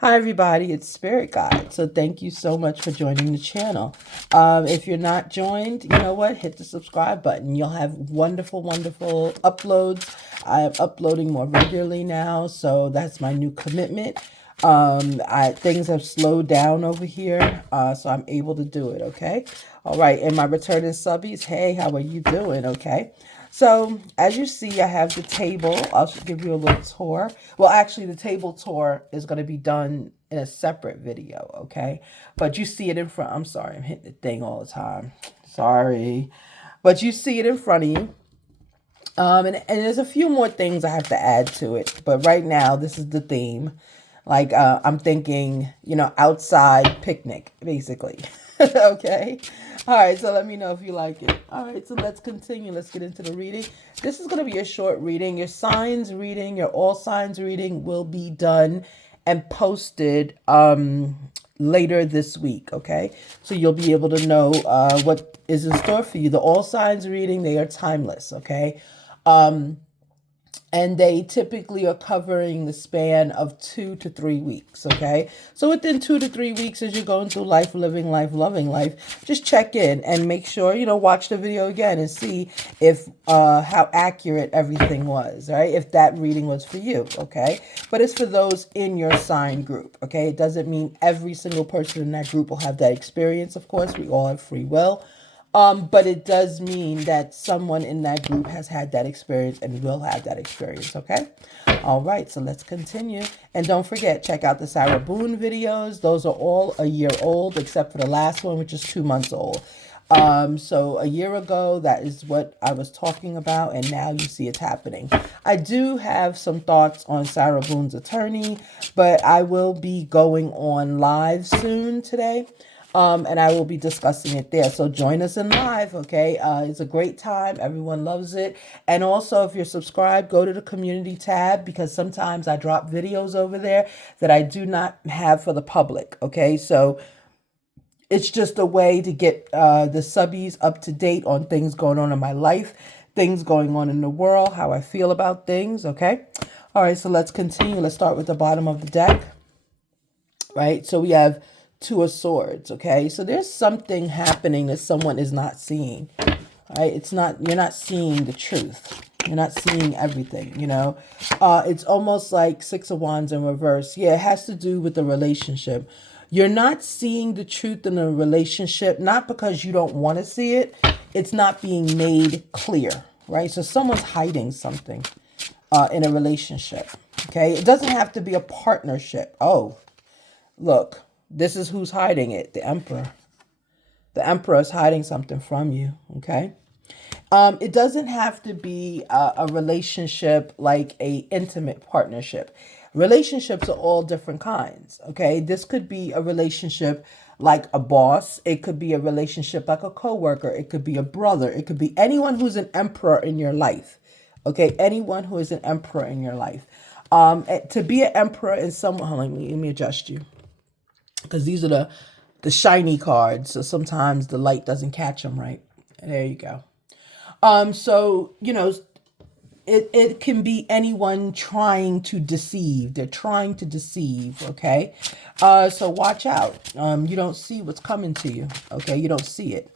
Hi everybody, it's Spirit Guide. So thank you so much for joining the channel. If you're not joined, you know what? Hit the subscribe button. You'll have wonderful, wonderful uploads. I'm uploading more regularly now, so that's my new commitment. Things have slowed down over here, so I'm able to do it. Okay. All right. And my returning subbies, hey, how are you doing? Okay. So as you see, I have the table. I'll give you a little tour. Well, actually, the table tour is going to be done in a separate video, okay? But you see it in front. I'm sorry, I'm hitting the thing all the time. Sorry. But you see it in front of you. And there's a few more things I have to add to it. But right now, this is the theme. Like, I'm thinking, outside picnic, basically. Okay. All right. So let me know if you like it. All right. So let's continue. Let's get into the reading. This is going to be a short reading. Your signs reading, your all signs reading will be done and posted later this week. Okay. So you'll be able to know what is in store for you. The all signs reading, they are timeless. Okay. And they typically are covering the span of 2 to 3 weeks. Okay. So within 2 to 3 weeks, as you're going through life, living life, loving life, just check in and make sure, watch the video again and see if, how accurate everything was, right? If that reading was for you. Okay. But it's for those in your sign group. Okay. It doesn't mean every single person in that group will have that experience. Of course, we all have free will. But it does mean that someone in that group has had that experience and will have that experience, okay? All right, so let's continue. And don't forget, check out the Sarah Boone videos. Those are all a year old, except for the last one, which is 2 months old. So a year ago, that is what I was talking about, and now you see it's happening. I do have some thoughts on Sarah Boone's attorney, but I will be going on live soon today. And I will be discussing it there. So join us in live, okay? It's a great time. Everyone loves it. And also, if you're subscribed, go to the community tab because sometimes I drop videos over there that I do not have for the public, okay? So it's just a way to get the subbies up to date on things going on in my life, things going on in the world, how I feel about things, okay? All right, so let's continue. Let's start with the bottom of the deck, right? So we have Two of Swords, okay? So there's something happening that someone is not seeing, right? You're not seeing the truth. You're not seeing everything, It's almost like Six of Wands in reverse. Yeah, it has to do with the relationship. You're not seeing the truth in a relationship, not because you don't want to see it. It's not being made clear, right? So someone's hiding something in a relationship, okay? It doesn't have to be a partnership. Oh, look. This is who's hiding it, the Emperor. The Emperor is hiding something from you, okay? It doesn't have to be a relationship like a intimate partnership. Relationships are all different kinds, okay? This could be a relationship like a boss. It could be a relationship like a coworker. It could be a brother. It could be anyone who's an emperor in your life, okay? Anyone who is an emperor in your life. To be an emperor in someone, hold on, let me adjust you. Because these are the shiny cards, so sometimes the light doesn't catch them right. There you go. So it can be anyone trying to deceive. They're trying to deceive. Okay, so watch out. You don't see what's coming to you. Okay, you don't see it.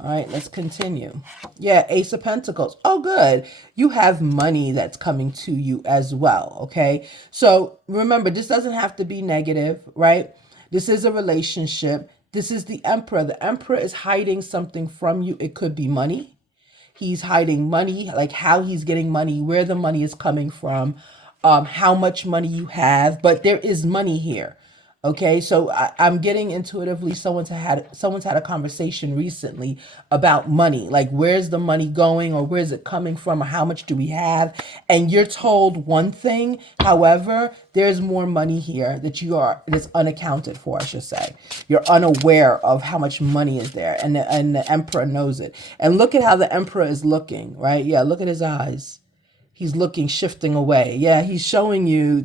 All right, let's continue. Yeah, Ace of Pentacles. Oh, good. You have money that's coming to you as well. Okay, so remember, this doesn't have to be negative, right? This is a relationship. This is the Emperor. The Emperor is hiding something from you. It could be money. He's hiding money, like how he's getting money, where the money is coming from, how much money you have. But there is money here. Okay, so I'm getting intuitively someone's had a conversation recently about money, like where's the money going or where's it coming from or how much do we have? And you're told one thing, however, there's more money here that's unaccounted for, I should say. You're unaware of how much money is there, and the Emperor knows it. And look at how the Emperor is looking, right? Yeah, look at his eyes. He's looking, shifting away. Yeah, he's showing you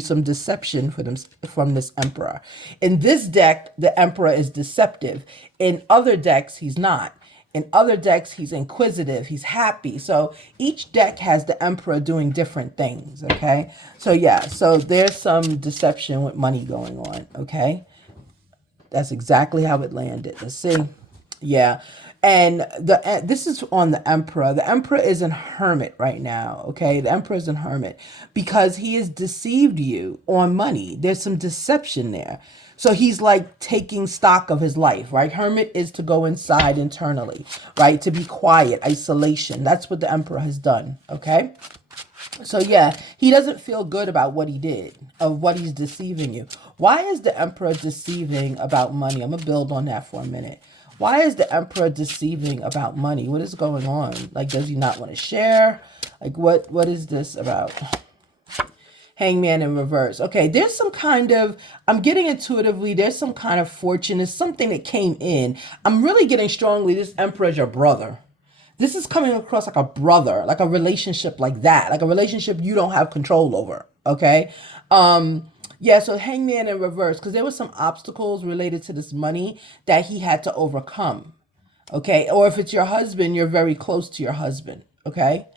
some deception from this Emperor. In this deck, the Emperor is deceptive. In other decks, he's not. In other decks, he's inquisitive, he's happy. So each deck has the Emperor doing different things, okay? So yeah, so there's some deception with money going on, okay? That's exactly how it landed. Let's see. Yeah. And this is on the Emperor. The Emperor is in Hermit right now, okay? The Emperor is in Hermit because he has deceived you on money. There's some deception there. So he's like taking stock of his life, right? Hermit is to go inside internally, right? To be quiet, isolation. That's what the Emperor has done, okay? So yeah, he doesn't feel good about what he did, of what he's deceiving you. Why is the Emperor deceiving about money? I'm going to build on that for a minute. Why is the Emperor deceiving about money? What is going on? Like, does he not want to share? Like, what is this about? Hangman in reverse. Okay, there's some kind of, I'm getting intuitively, there's some kind of fortune. There's something that came in. I'm really getting strongly, this Emperor is your brother. This is coming across like a brother, like a relationship like that, like a relationship you don't have control over, okay? Yeah, so Hangman in reverse, because there were some obstacles related to this money that he had to overcome, okay? Or if it's your husband, you're very close to your husband, okay?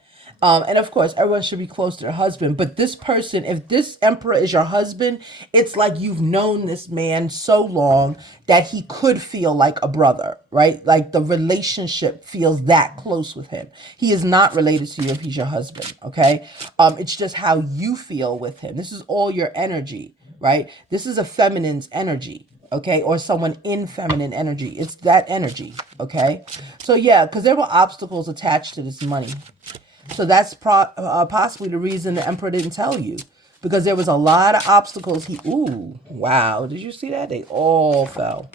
And of course, everyone should be close to their husband. But this person, if this Emperor is your husband, it's like you've known this man so long that he could feel like a brother, right? Like the relationship feels that close with him. He is not related to you if he's your husband, okay? It's just how you feel with him. This is all your energy, right? This is a feminine's energy. Okay, or someone in feminine energy. It's that energy, okay? So yeah, because there were obstacles attached to this money. So that's possibly the reason the Emperor didn't tell you. Because there was a lot of obstacles. Ooh, wow. Did you see that? They all fell.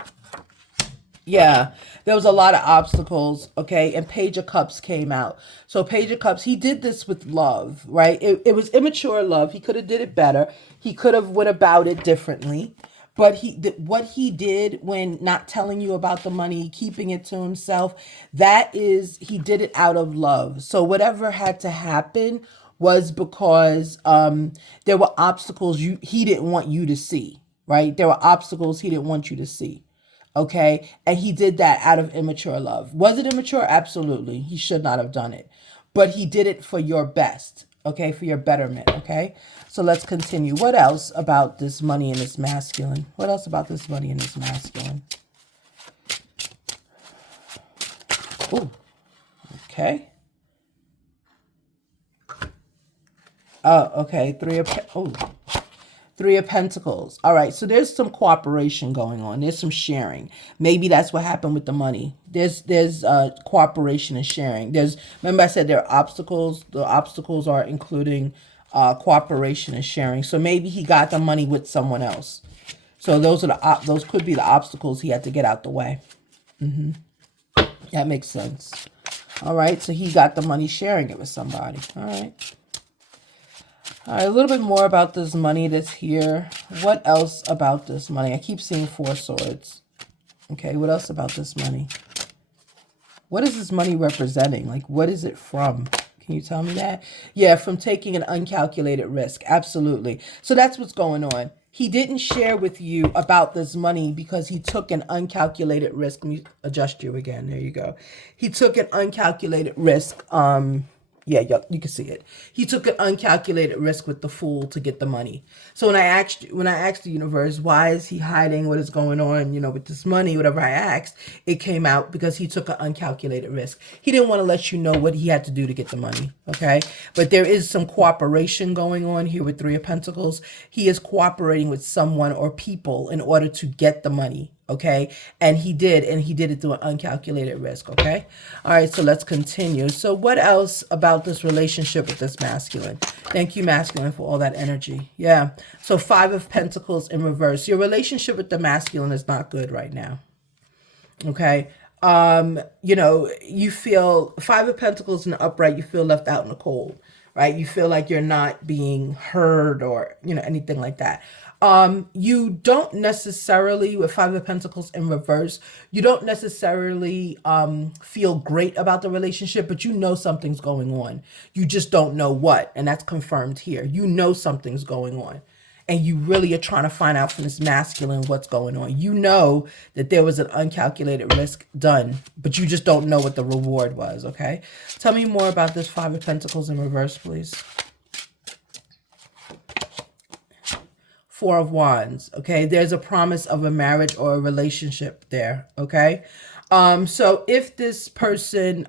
Yeah, there was a lot of obstacles, okay? And Page of Cups came out. So Page of Cups, he did this with love, right? It was immature love. He could have did it better. He could have went about it differently. But what he did when not telling you about the money, keeping it to himself, that is, he did it out of love. So whatever had to happen was because there were obstacles he didn't want you to see, right? There were obstacles he didn't want you to see. Okay. And he did that out of immature love. Was it immature? Absolutely. He should not have done it. But he did it for your best. Okay. For your betterment. Okay. So let's continue. What else about this money and this masculine? What else about this money and this masculine? Oh, okay. Oh, okay. Three of Pentacles. All right, so there's some cooperation going on. There's some sharing. Maybe that's what happened with the money. There's cooperation and sharing. Remember I said there are obstacles. The obstacles are including cooperation and sharing. So maybe he got the money with someone else. So those could be the obstacles he had to get out the way. That makes sense. All right, so he got the money sharing it with somebody. All right. All right, a little bit more about this money that's here. What else about this money? I keep seeing 4 swords. Okay, what else about this money? What is this money representing? Like, what is it from? Can you tell me that? Yeah, from taking an uncalculated risk. Absolutely. So that's what's going on. He didn't share with you about this money because he took an uncalculated risk. Let me adjust you again. There you go. He took an uncalculated risk. Yeah, you can see it. He took an uncalculated risk with the Fool to get the money. So when I asked the universe, why is he hiding what is going on, with this money, whatever I asked, it came out because he took an uncalculated risk. He didn't want to let you know what he had to do to get the money, okay? But there is some cooperation going on here with 3 of Pentacles. He is cooperating with someone or people in order to get the money. Okay, and he did it through an uncalculated risk. Okay, all right, so let's continue. So what else about this relationship with this masculine? Thank you, masculine, for all that energy. Yeah, so 5 of Pentacles in reverse. Your relationship with the masculine is not good right now. Okay, you feel 5 of Pentacles in the upright, you feel left out in the cold, right? You feel like you're not being heard or anything like that. You don't necessarily, with 5 of Pentacles in reverse, you don't necessarily feel great about the relationship, but something's going on. You just don't know what, and that's confirmed here. Something's going on. and you really are trying to find out from this masculine what's going on. You know that there was an uncalculated risk done, but you just don't know what the reward was, okay? Tell me more about this Five of Pentacles in reverse, please. Four of Wands, okay? There's a promise of a marriage or a relationship there, okay? So if this person,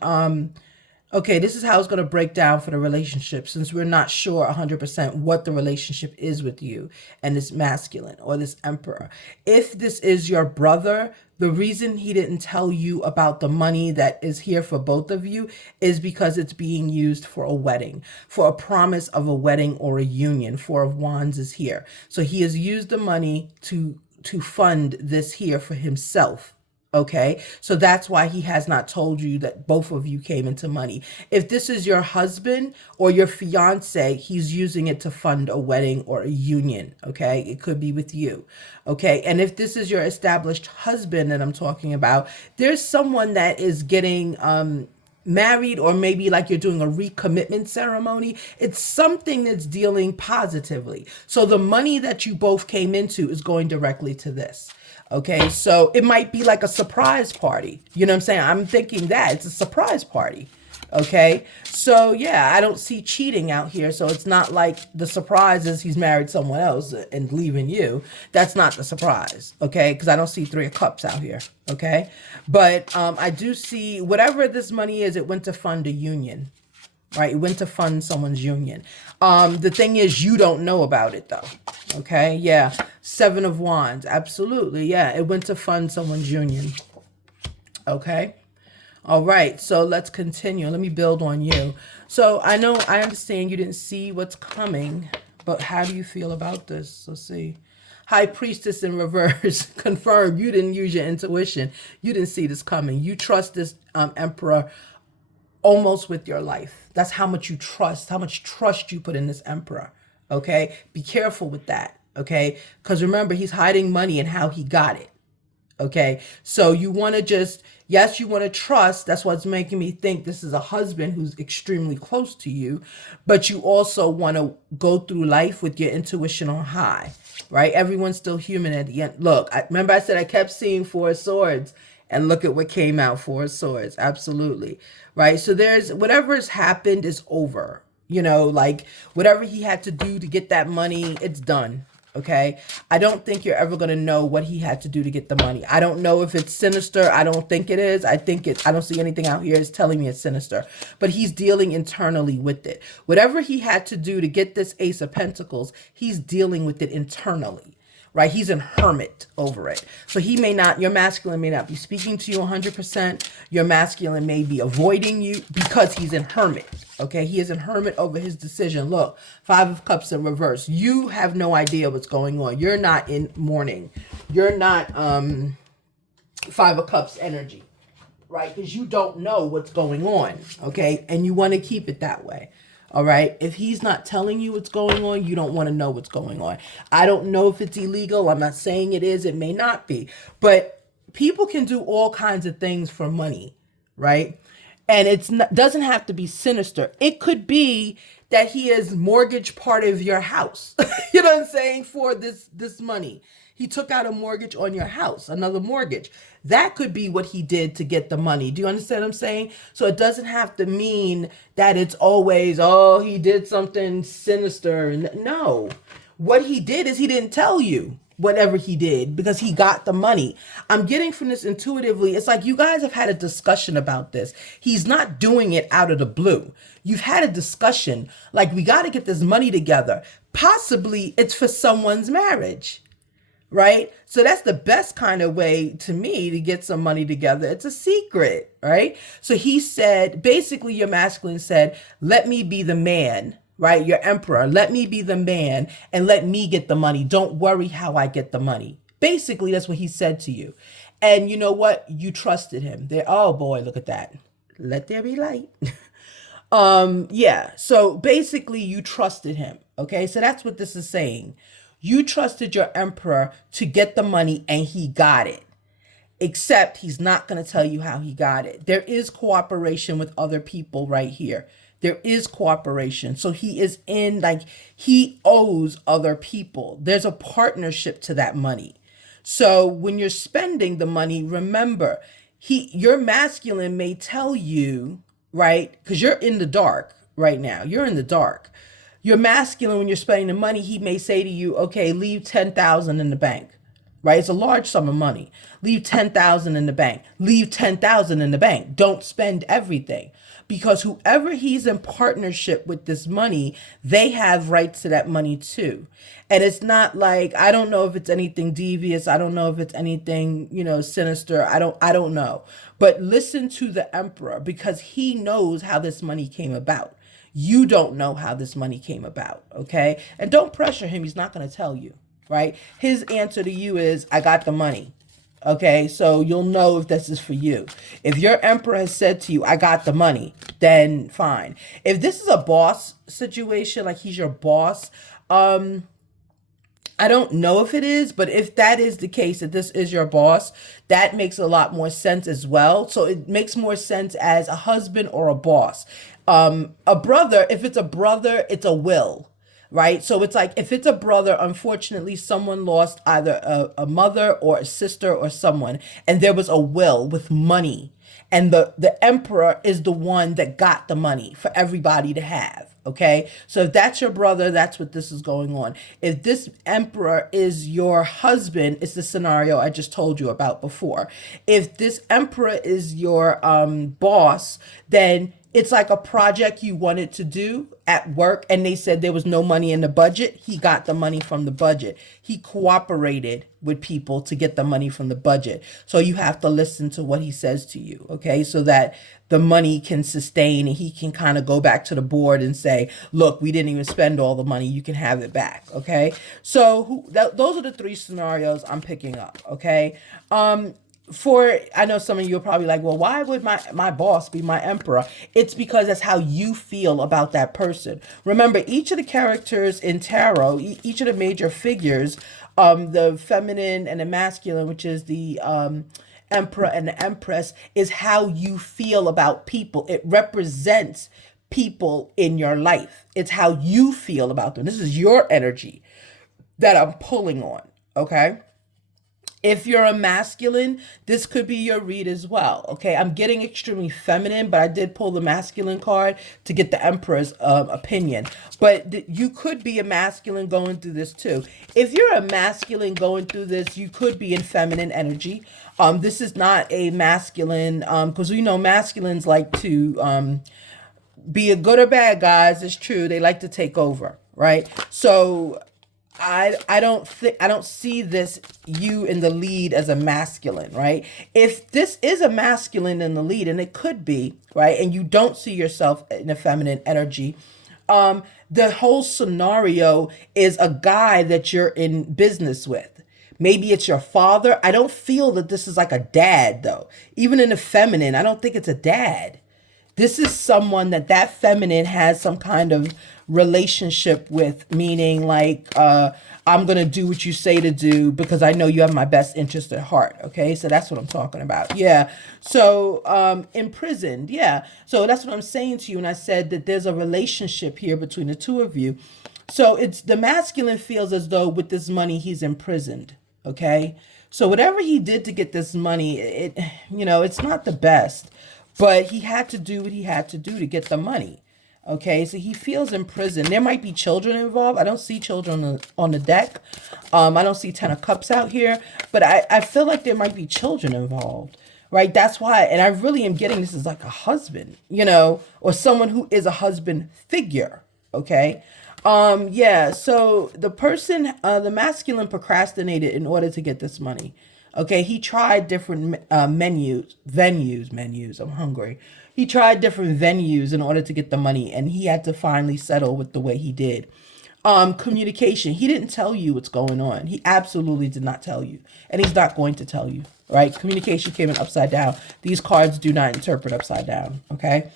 okay, this is how it's going to break down for the relationship, since we're not sure 100% what the relationship is with you and this masculine or this emperor. If this is your brother, the reason he didn't tell you about the money that is here for both of you is because it's being used for a wedding, for a promise of a wedding or a union. Four of Wands is here. So he has used the money to fund this here for himself. Okay, so that's why he has not told you that both of you came into money. If this is your husband or your fiance, he's using it to fund a wedding or a union. Okay, it could be with you. Okay, and if this is your established husband that I'm talking about, there's someone that is getting married, or maybe like you're doing a recommitment ceremony. It's something that's dealing positively. So the money that you both came into is going directly to this. Okay, so it might be like a surprise party. You know what I'm saying? I'm thinking that it's a surprise party. Okay, so yeah, I don't see cheating out here. So it's not like the surprise is he's married someone else and leaving you. That's not the surprise. Okay, because I don't see Three of Cups out here. Okay, but I do see whatever this money is, it went to fund a union. Right, it went to fund someone's union. The thing is, you don't know about it though. Okay, yeah. Seven of Wands, absolutely, yeah. It went to fund someone's union. Okay, all right. So let's continue. Let me build on you. So I understand you didn't see what's coming, but how do you feel about this? Let's see. High Priestess in reverse, confirmed. You didn't use your intuition. You didn't see this coming. You trust this Emperor almost with your life. That's how much you trust, how much trust you put in this emperor. Okay, be careful with that. Okay, because remember, he's hiding money and how he got it. Okay, so you want to just, yes, you want to trust. That's what's making me think this is a husband who's extremely close to you, but you also want to go through life with your intuition on high, right? Everyone's still human at the end. Look, remember I said I kept seeing Four of Swords, and look at what came out. Four of Swords, absolutely, right? So there's, whatever has happened is over. You know, like whatever he had to do to get that money, it's done. Okay, I don't think you're ever going to know what he had to do to get the money. I don't know if it's sinister. I don't think it is. I don't see anything out here is telling me it's sinister, but he's dealing internally with it. Whatever he had to do to get this Ace of Pentacles, he's dealing with it internally. Right? He's a hermit over it. So he may not, your masculine may not be speaking to you 100%. Your masculine may be avoiding you because he's in hermit. Okay? He is in hermit over his decision. Look, Five of Cups in reverse. You have no idea what's going on. You're not in mourning. You're not Five of Cups energy. Right? Because you don't know what's going on. Okay? And you want to keep it that way. All right. If he's not telling you what's going on, you don't want to know what's going on. I don't know if it's illegal. I'm not saying it is. It may not be. But people can do all kinds of things for money. Right. And it doesn't have to be sinister. It could be that he has mortgaged part of your house. You know what I'm saying? For this money. He took out a mortgage on your house, another mortgage. That could be what he did to get the money. Do you understand what I'm saying? So it doesn't have to mean that it's always, oh, he did something sinister. No. What he did is he didn't tell you whatever he did because he got the money. I'm getting from this intuitively. It's like you guys have had a discussion about this. He's not doing it out of the blue. You've had a discussion like, we got to get this money together. Possibly it's for someone's marriage. Right? So that's the best kind of way to me to get some money together. It's a secret, right? So he said, basically your masculine said, let me be the man, right? Your emperor, let me be the man and let me get the money. Don't worry how I get the money. Basically, that's what he said to you. And you know what? You trusted him. There. Oh boy, look at that. Let there be light. Yeah. So basically you trusted him. Okay. So that's what this is saying. You trusted your emperor to get the money and he got it. Except he's not going to tell you how he got it. There is cooperation with other people right here. There is cooperation. So he is in, like, he owes other people. There's a partnership to that money. So when you're spending the money, remember, your masculine may tell you, right? Because you're in the dark right now. You're in the dark. Your masculine, when you're spending the money, he may say to you, okay, leave 10,000 in the bank, right? It's a large sum of money. Leave 10,000 in the bank. Leave 10,000 in the bank. Don't spend everything, because whoever he's in partnership with this money, they have rights to that money too. And it's not like, I don't know if it's anything devious. I don't know if it's anything, sinister. I don't know. But listen to the emperor, because he knows how this money came about. You don't know how this money came about, okay? And don't pressure him. He's not going to tell you, right? His answer to you is, I got the money. Okay, so you'll know if this is for you. If your emperor has said to you, I got the money, then fine. If this is a boss situation, like he's your boss, I don't know if it is, but if that is the case, that this is your boss, that makes a lot more sense as well. So it makes more sense as a husband or a boss. A brother, if it's a brother, it's a will. Right? So it's like, if it's a brother, unfortunately, someone lost either a mother or a sister or someone, and there was a will with money. And the emperor is the one that got the money for everybody to have. Okay. So if that's your brother, that's what this is going on. If this emperor is your husband, it's the scenario I just told you about before. If this emperor is your boss, then it's like a project you wanted to do at work, and they said there was no money in the budget. He got the money from the budget. He cooperated with people to get the money from the budget. So you have to listen to what he says to you, okay? So that the money can sustain, and he can kind of go back to the board and say, look, we didn't even spend all the money. You can have it back, okay? So those are the three scenarios I'm picking up, okay? I know some of you are probably like, well, why would my boss be my emperor? It's because that's how you feel about that person. Remember, each of the characters in tarot, each of the major figures, the feminine and the masculine, which is the emperor and the empress, is how you feel about people. It represents people in your life. It's how you feel about them. This is your energy that I'm pulling on, okay? If you're a masculine, this could be your read as well. Okay, I'm getting extremely feminine, but I did pull the masculine card to get the emperor's opinion. But you could be a masculine going through this too. If you're a masculine going through this, you could be in feminine energy. This is not a masculine, because we know masculines like to be a good or bad, guys. It's true. They like to take over, right? So I don't see this you in the lead as a masculine, right? If this is a masculine in the lead, and it could be, right, and you don't see yourself in a feminine energy, the whole scenario is a guy that you're in business with. Maybe it's your father. I don't feel that this is like a dad, though. Even in the feminine, I don't think it's a dad. This is someone that feminine has some kind of relationship with, meaning like, I'm going to do what you say to do because I know you have my best interest at heart. Okay. So that's what I'm talking about. Yeah. So, imprisoned. Yeah. So that's what I'm saying to you. And I said that there's a relationship here between the two of you. So it's the masculine feels as though with this money, he's imprisoned. Okay. So whatever he did to get this money, it's not the best. But he had to do what he had to do to get the money. Okay, so he feels imprisoned. There might be children involved. I don't see children on the deck. I don't see 10 of cups out here. But I feel like there might be children involved, right? That's why. And I really am getting this as like a husband, or someone who is a husband figure. Okay. Yeah. So the person, the masculine procrastinated in order to get this money. Okay, he tried different venues. I'm hungry. He tried different venues in order to get the money, and he had to finally settle with the way he did. Communication. He didn't tell you what's going on. He absolutely did not tell you, and he's not going to tell you, right? Communication came in upside down. These cards do not interpret upside down, okay?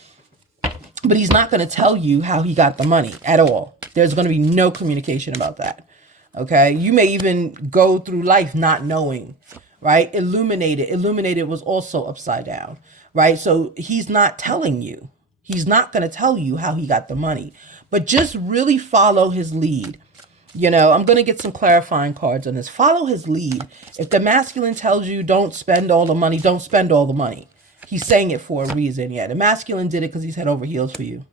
But he's not going to tell you how he got the money at all. There's going to be no communication about that, okay? You may even go through life not knowing, right? Illuminated was also upside down, right? So he's not telling you, He's not going to tell you how he got the money, but just really follow his lead. I'm going to get some clarifying cards on this. Follow his lead. If the masculine tells you don't spend all the money, don't spend all the money. He's saying it for a reason. Yeah, the masculine did it because he's head over heels for you.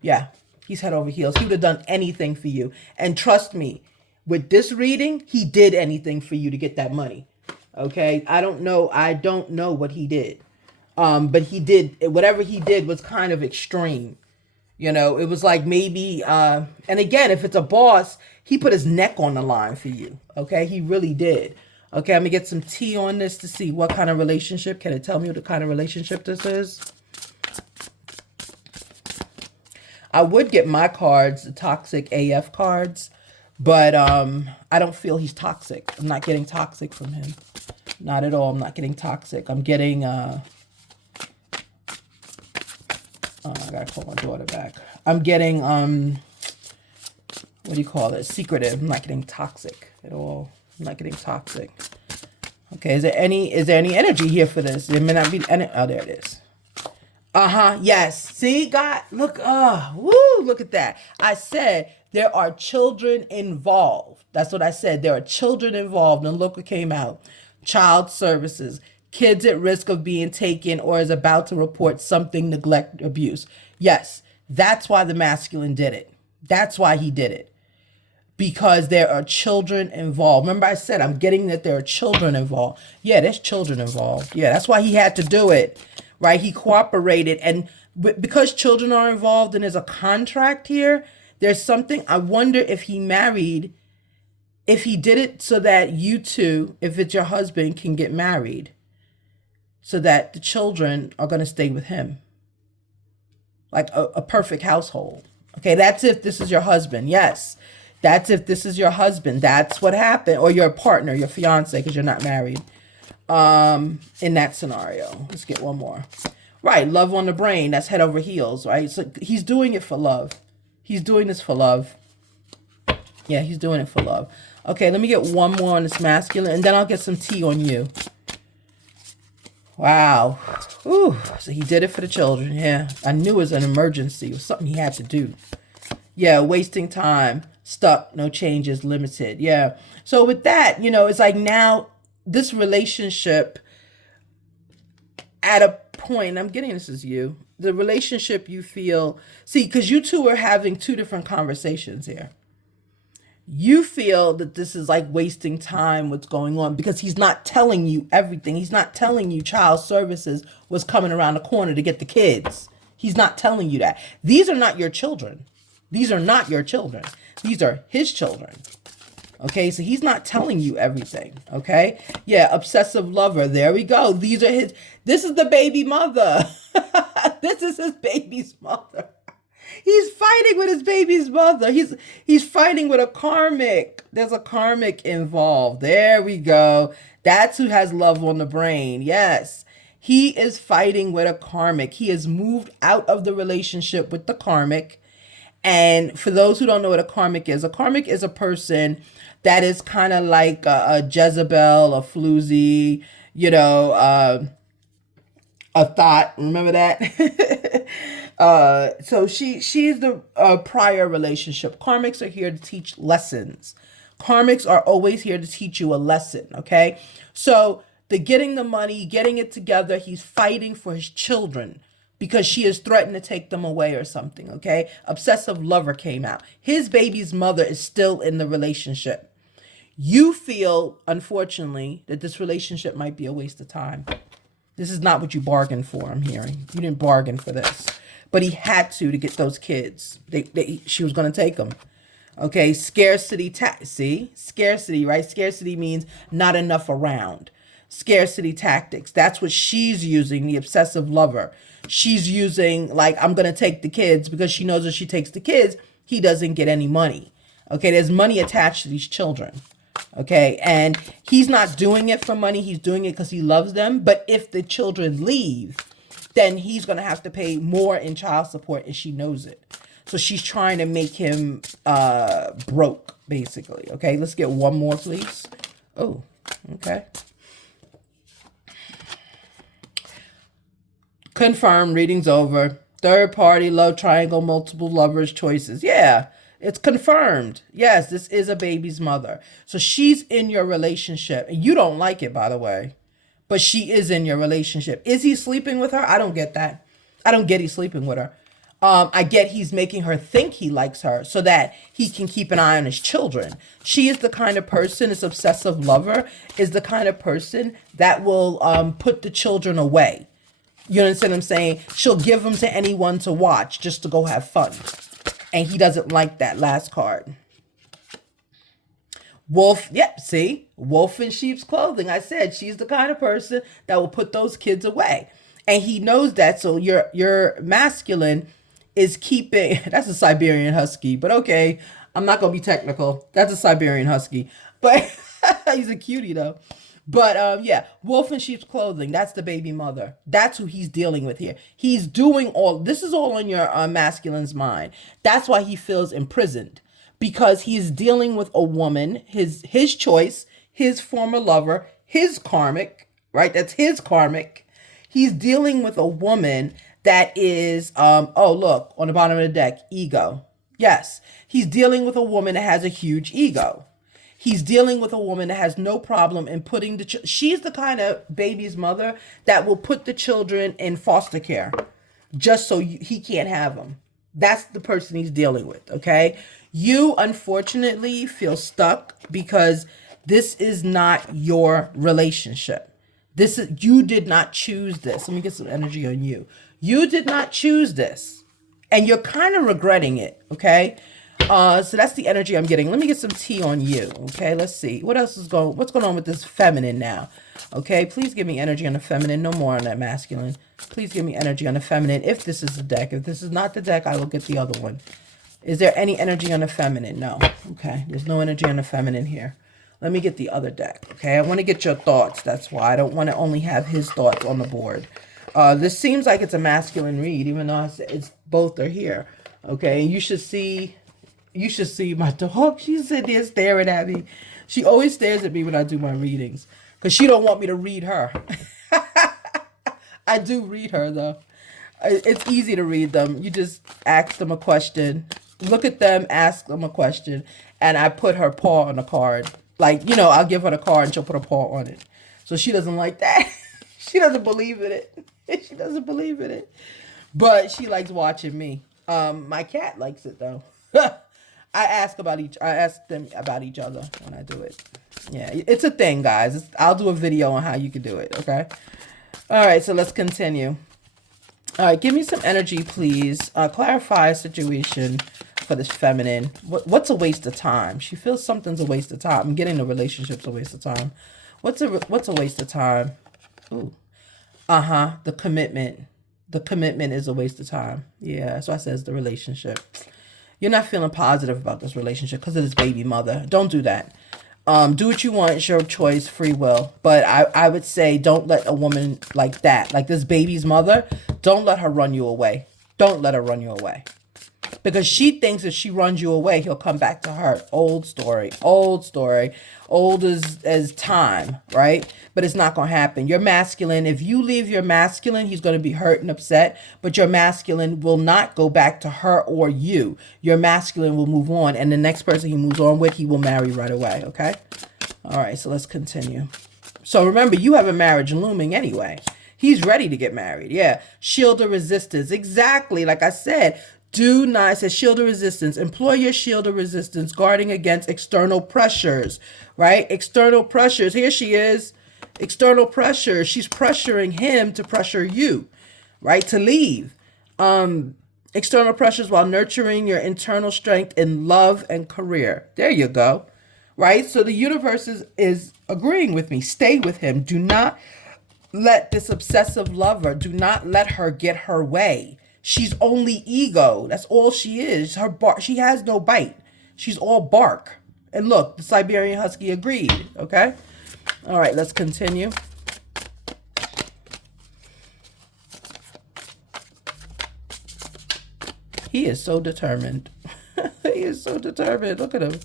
Yeah, he's head over heels. He would have done anything for you. And trust me, with this reading, he did anything for you to get that money. Okay? I don't know what he did. But he did, whatever he did was kind of extreme. It was like maybe, and again, if it's a boss, he put his neck on the line for you. Okay. He really did. Okay. I'm gonna get some tea on this to see what kind of relationship. Can it tell me what the kind of relationship this is? I would get my cards, the toxic AF cards, but, I don't feel he's toxic. I'm not getting toxic from him. Not at all. I'm not getting toxic. I'm getting, I gotta call my daughter back. I'm getting, what do you call it? Secretive. I'm not getting toxic at all. I'm not getting toxic. Okay, is there any energy here for this? There may not be any. Oh, there it is. Yes. See, God, look, look at that. I said there are children involved. That's what I said. There are children involved. And look what came out. Child services. Kids at risk of being taken or is about to report something, neglect, abuse. Yes, that's why the masculine did it. That's why he did it. Because there are children involved. Remember I said I'm getting that there are children involved. Yeah, there's children involved. Yeah, that's why he had to do it, right? He cooperated. And because children are involved and there's a contract here, there's something, I wonder if he married, if he did it so that you two, if it's your husband, can get married. So that the children are going to stay with him. Like a perfect household. Okay, that's if this is your husband. Yes, that's if this is your husband. That's what happened. Or your partner, your fiance, because you're not married. In that scenario. Let's get one more. Right, love on the brain. That's head over heels, right? So he's doing it for love. He's doing this for love. Yeah, he's doing it for love. Okay, let me get one more on this masculine, and then I'll get some tea on you. Wow. Ooh, so he did it for the children. Yeah, I knew it was an emergency. It was something he had to do. Yeah, wasting time, stuck, no changes, limited. Yeah. So with that, it's like now this relationship at a point, I'm getting this is you, the relationship you feel, see, because you two are having two different conversations here. You feel that this is like wasting time, what's going on, because he's not telling you everything. He's not telling you child services was coming around the corner to get the kids. He's not telling you that. These are not your children. These are not your children. These are his children. Okay, so he's not telling you everything. Okay, yeah, obsessive lover. There we go. These are his. This is the baby mother. This is his baby's mother. He's fighting with his baby's mother. He's fighting with a karmic. There's a karmic involved. There we go. That's who has love on the brain. Yes. He is fighting with a karmic. He has moved out of the relationship with the karmic. And for those who don't know what a karmic is a person that is kind of like a Jezebel, a floozy, a thought. Remember that? So she's the prior relationship. Karmics are here to teach lessons. Karmics are always here to teach you a lesson. Okay. So the getting the money, getting it together, he's fighting for his children because she has threatened to take them away or something. Okay. Obsessive lover came out. His baby's mother is still in the relationship. You feel, unfortunately, that this relationship might be a waste of time. This is not what you bargained for, I'm hearing. You didn't bargain for this. But he had to get those kids. She was going to take them. Okay, scarcity. See? Scarcity, right? Scarcity means not enough around. Scarcity tactics. That's what she's using, the obsessive lover. She's using, like, I'm going to take the kids because she knows if she takes the kids, he doesn't get any money. Okay, there's money attached to these children. Okay, and he's not doing it for money. He's doing it because he loves them. But if the children leave, then he's going to have to pay more in child support, and she knows it. So she's trying to make him broke, basically. Okay, let's get one more, please. Oh, okay. Confirm, reading's over. Third party, love triangle, multiple lovers, choices. Yeah, it's confirmed. Yes, this is a baby's mother. So she's in your relationship. And you don't like it, by the way. But she is in your relationship. Is he sleeping with her? I don't get that. I don't get he's sleeping with her. I get he's making her think he likes her so that he can keep an eye on his children. She is the kind of person, this obsessive lover, is the kind of person that will put the children away. You understand what I'm saying? She'll give them to anyone to watch just to go have fun. And he doesn't like that last card. Wolf, yep, see? Wolf in sheep's clothing. I said she's the kind of person that will put those kids away. And he knows that, so your masculine is keeping, that's a Siberian Husky, but okay, I'm not going to be technical. That's a Siberian Husky, but he's a cutie though. But yeah, wolf in sheep's clothing, that's the baby mother. That's who he's dealing with here. He's doing all, this is all in your masculine's mind. That's why he feels imprisoned, because he's dealing with a woman, his choice, his former lover, his karmic, right? That's his karmic. He's dealing with a woman that is, oh, look, on the bottom of the deck, ego. Yes, he's dealing with a woman that has a huge ego. He's dealing with a woman that has no problem in putting she's the kind of baby's mother that will put the children in foster care just so he can't have them. That's the person he's dealing with, okay? You, unfortunately, feel stuck because this is not your relationship. You did not choose this. Let me get some energy on you. You did not choose this. And you're kind of regretting it, okay? So that's the energy I'm getting. Let me get some tea on you, okay? Let's see. What's going on with this feminine now? Okay, please give me energy on the feminine. No more on that masculine. Please give me energy on the feminine. If this is the deck. If this is not the deck, I will get the other one. Is there any energy on the feminine? No. Okay, there's no energy on the feminine here. Let me get the other deck, okay? I want to get your thoughts. That's why I don't want to only have his thoughts on the board. This seems like it's a masculine read, even though it's both are here, okay? You should see my dog. She's sitting there staring at me. She always stares at me when I do my readings because she don't want me to read her. I do read her, though. It's easy to read them. You just ask them a question. Look at them, ask them a question, and I put her paw on the card. Like, you know, I'll give her the card and she'll put a paw on it. So she doesn't like that. She doesn't believe in it. She doesn't believe in it. But she likes watching me. My cat likes it, though. I ask them about each other when I do it. Yeah, it's a thing, guys. I'll do a video on how you can do it, okay? All right, so let's continue. All right, give me some energy, please. Clarify a situation for this feminine. What's a waste of time? She feels something's a waste of time. I'm getting the relationship's a waste of time. What's a waste of time? Ooh. The commitment. The commitment is a waste of time. Yeah, that's why I says the relationship. You're not feeling positive about this relationship because of this baby mother. Don't do that. Do what you want. It's your choice, free will. But I would say don't let a woman like that, like this baby's mother, don't let her run you away. Don't let her run you away. Because she thinks if she runs you away, he'll come back to her. Old story. Old as time, right? But it's not going to happen. Your masculine, if you leave your masculine, he's going to be hurt and upset. But your masculine will not go back to her or you. Your masculine will move on. And the next person he moves on with, he will marry right away, okay? All right, so let's continue. So remember, you have a marriage looming anyway. He's ready to get married. Yeah. Shield of resistance. Exactly. Like I said, do not, it says shield of resistance. Employ your shield of resistance, guarding against external pressures, right? External pressures. Here she is. External pressure. She's pressuring him to pressure you, right? To leave. External pressures while nurturing your internal strength in love and career. There you go. Right? So the universe is agreeing with me. Stay with him. Do not let this obsessive lover, do not let her get her way. She's only ego. That's all she is. She has no bite. She's all bark. And look, the Siberian Husky agreed. Okay? All right, let's continue. He is so determined. He is so determined. Look at him.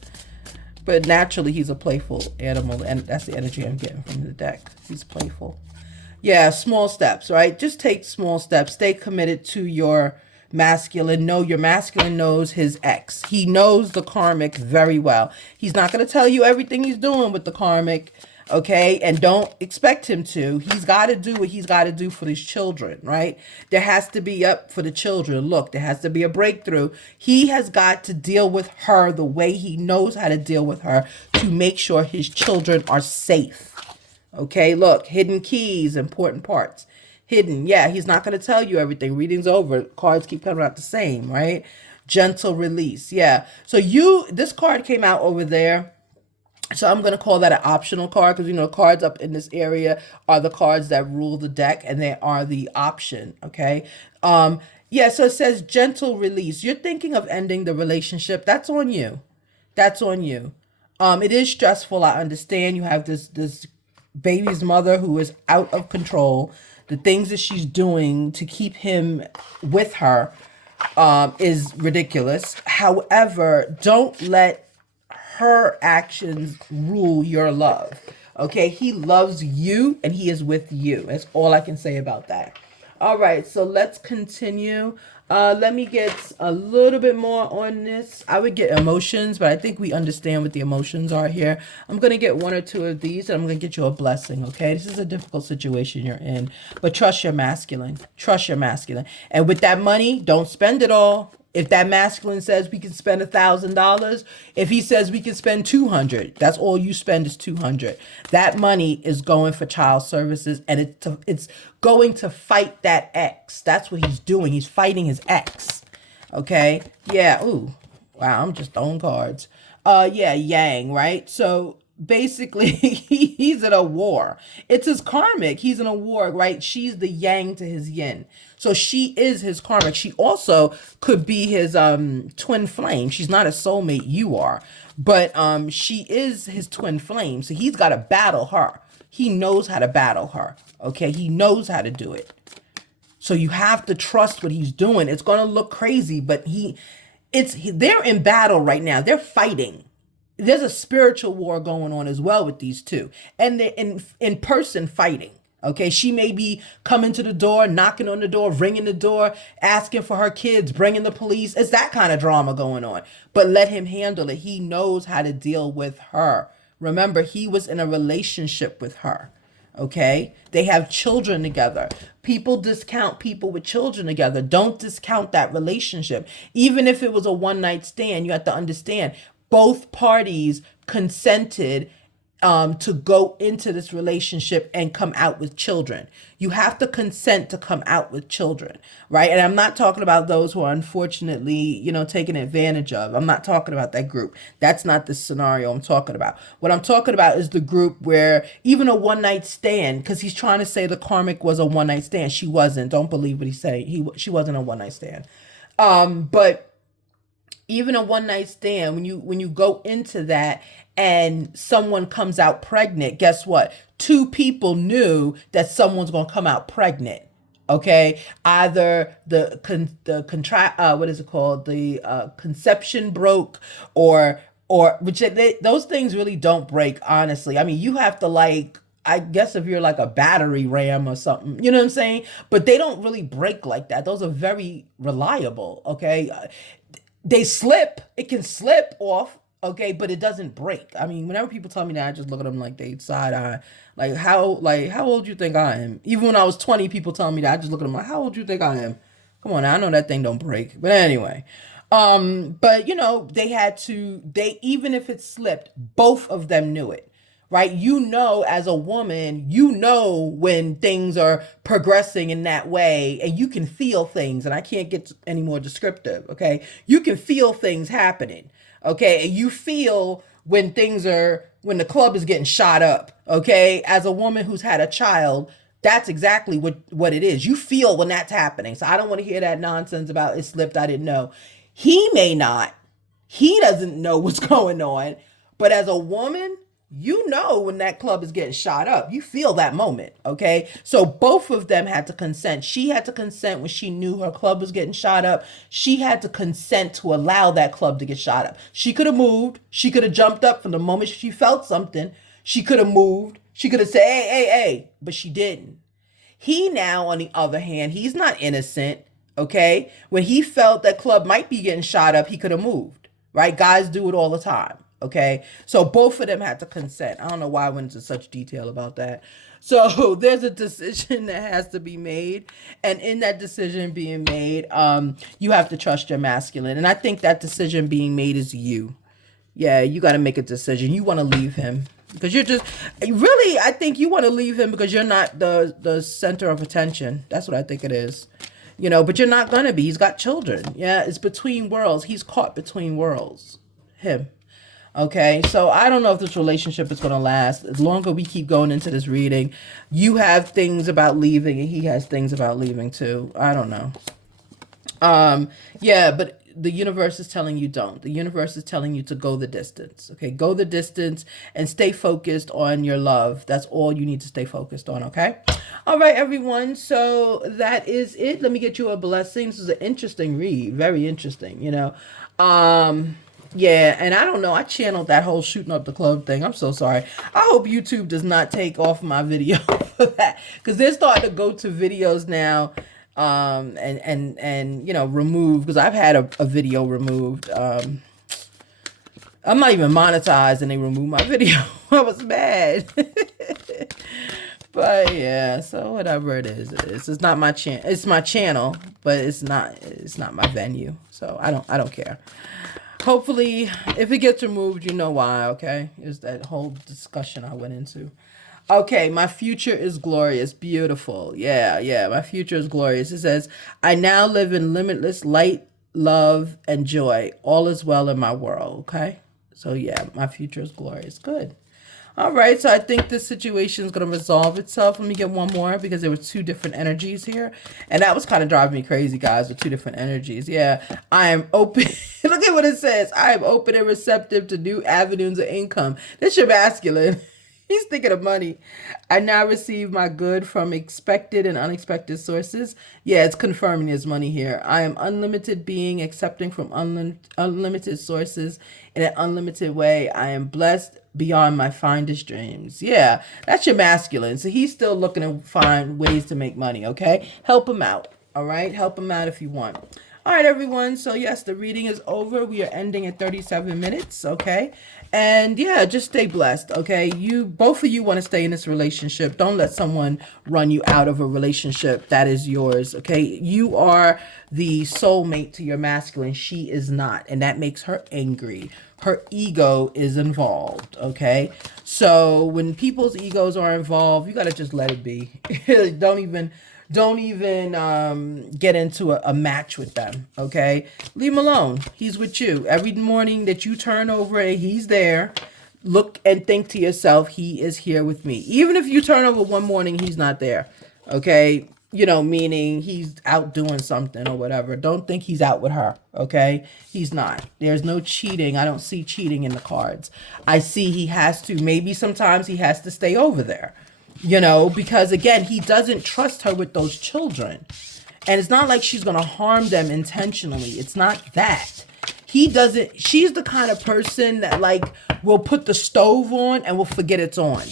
But naturally, he's a playful animal. And that's the energy I'm getting from the deck. He's playful. Yeah, small steps, right? Just take small steps. Stay committed to your masculine. No, your masculine knows his ex. He knows the karmic very well. He's not going to tell you everything he's doing with the karmic, okay? And don't expect him to. He's got to do what he's got to do for his children, right? There has to be up for the children. Look, there has to be a breakthrough. He has got to deal with her the way he knows how to deal with her to make sure his children are safe. Okay, look, hidden keys, important parts. Hidden, yeah, he's not going to tell you everything. Reading's over. Cards keep coming out the same, right? Gentle release, yeah. So this card came out over there. So I'm going to call that an optional card because, cards up in this area are the cards that rule the deck and they are the option, okay? Yeah, so it says gentle release. You're thinking of ending the relationship. That's on you. That's on you. It is stressful. I understand you have this baby's mother who is out of control. The things that she's doing to keep him with her is ridiculous. However, don't let her actions rule your love. Okay, he loves you and he is with you. That's all I can say about that. All right, so let's continue. Let me get a little bit more on this. I would get emotions, but I think we understand what the emotions are here. I'm going to get one or two of these, and I'm going to get you a blessing, okay? This is a difficult situation you're in, but trust your masculine. Trust your masculine. And with that money, don't spend it all. If that masculine says we can spend $1,000, if he says we can spend $200, that's all you spend is $200. That money is going for child services, and it's going to fight that ex. That's what he's doing. He's fighting his ex. Okay. Yeah. Ooh. Wow. I'm just throwing cards. Yeah. Yang. Right. So basically, he's in a war. It's his karmic. He's in a war, right? She's the yang to his yin. So she is his karmic. She also could be his twin flame. She's not a soulmate, you are. But she is his twin flame. So he's got to battle her. He knows how to battle her. Okay? He knows how to do it. So you have to trust what he's doing. It's going to look crazy, but they're in battle right now. They're fighting. There's a spiritual war going on as well with these two. And they're in person fighting. Okay, she may be coming to the door, knocking on the door, ringing the door, asking for her kids, bringing the police. It's that kind of drama going on. But let him handle it. He knows how to deal with her. Remember, he was in a relationship with her. Okay, they have children together. People discount people with children together. Don't discount that relationship. Even if it was a one-night stand, you have to understand both parties consented to go into this relationship and come out with children. You have to consent to come out with children, right? And I'm not talking about those who are unfortunately, taken advantage of. I'm not talking about that group. That's not the scenario I'm talking about. What I'm talking about is the group where even a one-night stand, because he's trying to say the karmic was a one-night stand. She wasn't. Don't believe what he's saying. She wasn't a one-night stand. But even a one-night stand, when you go into that and someone comes out pregnant, guess what? Two people knew that someone's going to come out pregnant. Okay, either the conception broke, or which those things really don't break. Honestly, I mean, you have to I guess if you're like a battery RAM or something, you know what I'm saying? But they don't really break like that. Those are very reliable. Okay. They slip. It can slip off, okay, but it doesn't break. I mean, whenever people tell me that, I just look at them like they side eye. How old do you think I am? Even when I was 20, people tell me that, I just look at them like, how old do you think I am? Come on, I know that thing don't break. But anyway, but even if it slipped, both of them knew it. Right? As a woman, when things are progressing in that way, and you can feel things, and I can't get any more descriptive, okay? You can feel things happening, okay? And you feel when the club is getting shot up, okay? As a woman who's had a child, that's exactly what it is. You feel when that's happening. So I don't want to hear that nonsense about it slipped, I didn't know. He may not. He doesn't know what's going on. But as a woman, when that club is getting shot up, you feel that moment, okay? So both of them had to consent. She had to consent when she knew her club was getting shot up. She had to consent to allow that club to get shot up. She could have moved. She could have jumped up from the moment she felt something. She could have moved. She could have said, hey, but she didn't. He now, on the other hand, he's not innocent. Okay? When he felt that Club might be getting shot up, he could have moved, right? Guys do it all the time. Okay? So both of them had to consent. I don't know why I went into such detail about that. So there's a decision that has to be made. And in that decision being made, you have to trust your masculine. And I think that decision being made is you. Yeah, you got to make a decision. You want to leave him because you're just really. I think you want to leave him because you're not the center of attention. That's what I think it is. But you're not gonna be. He's got children. Yeah, it's between worlds. He's caught between worlds. Him. Okay, so I don't know if this relationship is gonna last. As longer we keep going into this reading, you have things about leaving, and he has things about leaving too. I don't know. Yeah, but the universe is telling you don't. The universe is telling you to go the distance. Okay, go the distance and stay focused on your love. That's all you need to stay focused on. Okay. All right, everyone. So that is it. Let me get you a blessing. This is an interesting read. Very interesting. Yeah, and I don't know. I channeled that whole shooting up the club thing. I'm so sorry. I hope YouTube does not take off my video for that because they're starting to go to videos now and remove because I've had a video removed. I'm not even monetized and they removed my video. I was mad. But yeah, so whatever it is, it's not my channel. It's my channel, but it's not my venue. So I don't care. Hopefully, if it gets removed, you know why, okay? Is that whole discussion I went into. Okay, my future is glorious. Beautiful. Yeah, my future is glorious. It says, I now live in limitless light, love, and joy. All is well in my world, okay? So yeah, my future is glorious. Good. All right, so I think this situation is going to resolve itself. Let me get one more because there were two different energies here. And that was kind of driving me crazy, guys, with two different energies. Yeah, I am open. Look at what it says. I am open and receptive to new avenues of income. This is your masculine. He's thinking of money. I now receive my good from expected and unexpected sources. Yeah, it's confirming his money here. I am unlimited being, accepting from unlimited sources in an unlimited way. I am blessed beyond my fondest dreams. Yeah, that's your masculine. So he's still looking to find ways to make money, okay? Help him out, all right? Help him out if you want. All right, everyone. So yes, the reading is over. We are ending at 37 minutes, okay? And yeah, just stay blessed, okay? Both of you want to stay in this relationship. Don't let someone run you out of a relationship that is yours, okay? You are the soulmate to your masculine. She is not, and that makes her angry. Her ego is involved, okay? So when people's egos are involved, you got to just let it be. Don't even get into a match with them, okay? Leave him alone. He's with you. Every morning that you turn over and he's there, look and think to yourself, he is here with me. Even if you turn over one morning, he's not there, okay? Meaning he's out doing something or whatever. Don't think he's out with her, okay? He's not. There's no cheating. I don't see cheating in the cards. I see he has to. Maybe sometimes he has to stay over there. Because again, he doesn't trust her with those children. And it's not like she's going to harm them intentionally. It's not that. She's the kind of person that will put the stove on and will forget it's on.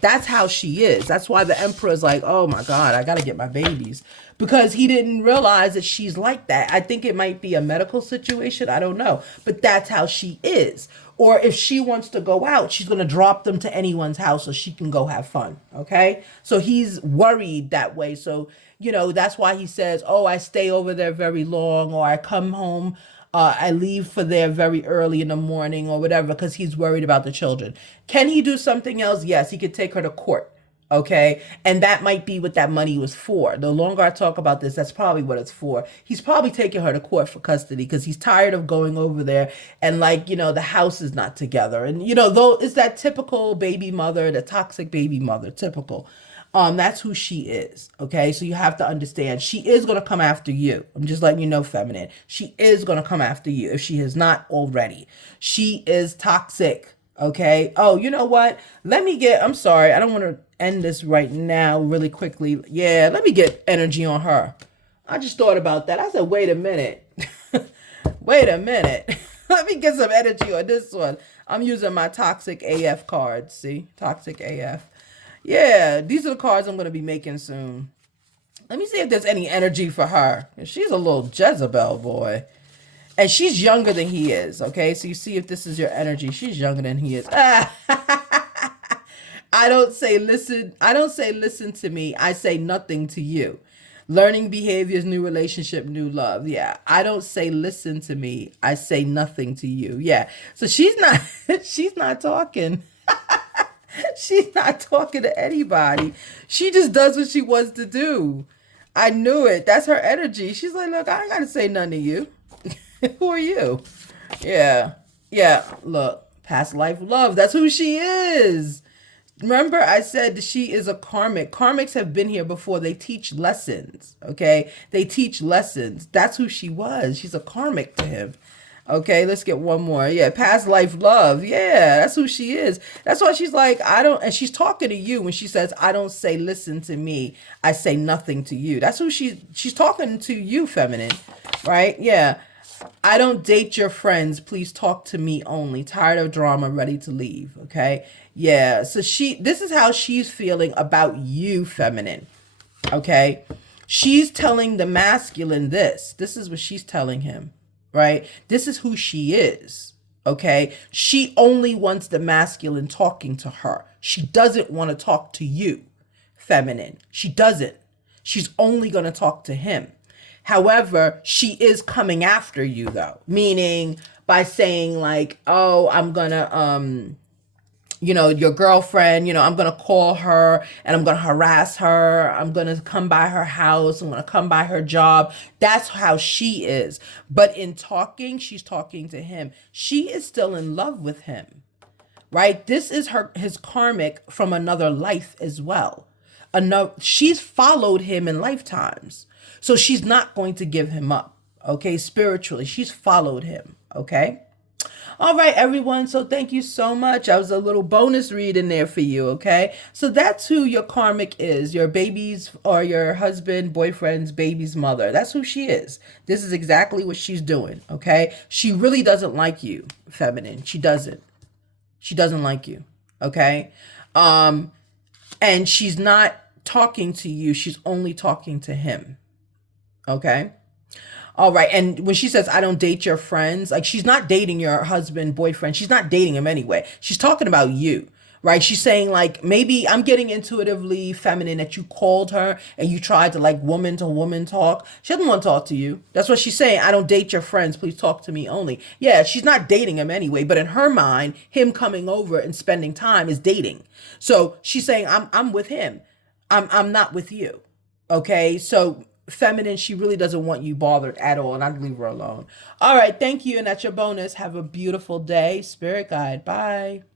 That's how she is. That's why the emperor is like, oh my God, I got to get my babies. Because he didn't realize that she's like that. I think it might be a medical situation. I don't know. But that's how she is. Or if she wants to go out, she's going to drop them to anyone's house so she can go have fun. Okay? So he's worried that way. So, that's why he says, oh, I stay over there very long, or I come home, I leave for there very early in the morning or whatever, because he's worried about the children. Can he do something else? Yes, he could take her to court. Okay. And that might be what that money was for. The longer I talk about this, that's probably what it's for. He's probably taking her to court for custody because he's tired of going over there and the house is not together. And, though it's that typical baby mother, the toxic baby mother, typical. That's who she is. Okay. So you have to understand she is going to come after you. I'm just letting you know, feminine. She is going to come after you if she has not already. She is toxic. Okay. Oh, you know what? I'm sorry. I don't want to end this right now really quickly. Yeah. Let me get energy on her. I just thought about that. I said, wait a minute. Wait a minute. Let me get some energy on this one. I'm using my Toxic AF cards. See? Toxic AF. Yeah. These are the cards I'm going to be making soon. Let me see if there's any energy for her. She's a little Jezebel, boy. And she's younger than he is, okay? So you see if this is your energy. She's younger than he is. I don't say listen. I don't say listen to me. I say nothing to you. Learning behaviors, new relationship, new love. Yeah. I don't say listen to me. I say nothing to you. Yeah. So she's not she's not talking. She's not talking to anybody. She just does what she wants to do. I knew it. That's her energy. She's like, look, I ain't gotta say nothing to you. Who are you? Yeah. Yeah. Look, past life love. That's who she is. Remember, I said she is a karmic. Karmics have been here before. They teach lessons. Okay. They teach lessons. That's who she was. She's a karmic to him. Okay, let's get one more. Yeah, past life love. Yeah, that's who she is. That's why she's like, I don't, and she's talking to you when she says, I don't say listen to me. I say nothing to you. That's who she's talking to you, feminine, right? Yeah. I don't date your friends. Please talk to me only. Tired of drama, ready to leave. Okay. Yeah. So this is how she's feeling about you, feminine. Okay. She's telling the masculine this. This is what she's telling him, right? This is who she is. Okay. She only wants the masculine talking to her. She doesn't want to talk to you, feminine. She doesn't. She's only going to talk to him. However, she is coming after you though, meaning by saying like, oh, I'm gonna, your girlfriend, I'm gonna call her and I'm gonna harass her. I'm gonna come by her house. I'm gonna come by her job. That's how she is. But in talking, she's talking to him. She is still in love with him, right? This is his karmic from another life as well. She's followed him in lifetimes. So she's not going to give him up, okay? Spiritually, she's followed him, okay? All right, everyone. So thank you so much. I was a little bonus read in there for you, okay? So that's who your karmic is, your baby's or your husband, boyfriend's baby's mother. That's who she is. This is exactly what she's doing, okay? She really doesn't like you, feminine. She doesn't. She doesn't like you, okay? And she's not talking to you. She's only talking to him. Okay. All right. And when she says, I don't date your friends, like she's not dating your husband, boyfriend. She's not dating him anyway. She's talking about you, right? She's saying like, maybe I'm getting intuitively feminine that you called her and you tried to like woman to woman talk. She doesn't want to talk to you. That's what she's saying. I don't date your friends. Please talk to me only. Yeah. She's not dating him anyway, but in her mind, him coming over and spending time is dating. So she's saying, I'm with him. I'm not with you. Okay. So feminine, she really doesn't want you bothered at all, and I'd leave her alone. All right, thank you, and that's your bonus. Have a beautiful day. Spirit guide. Bye.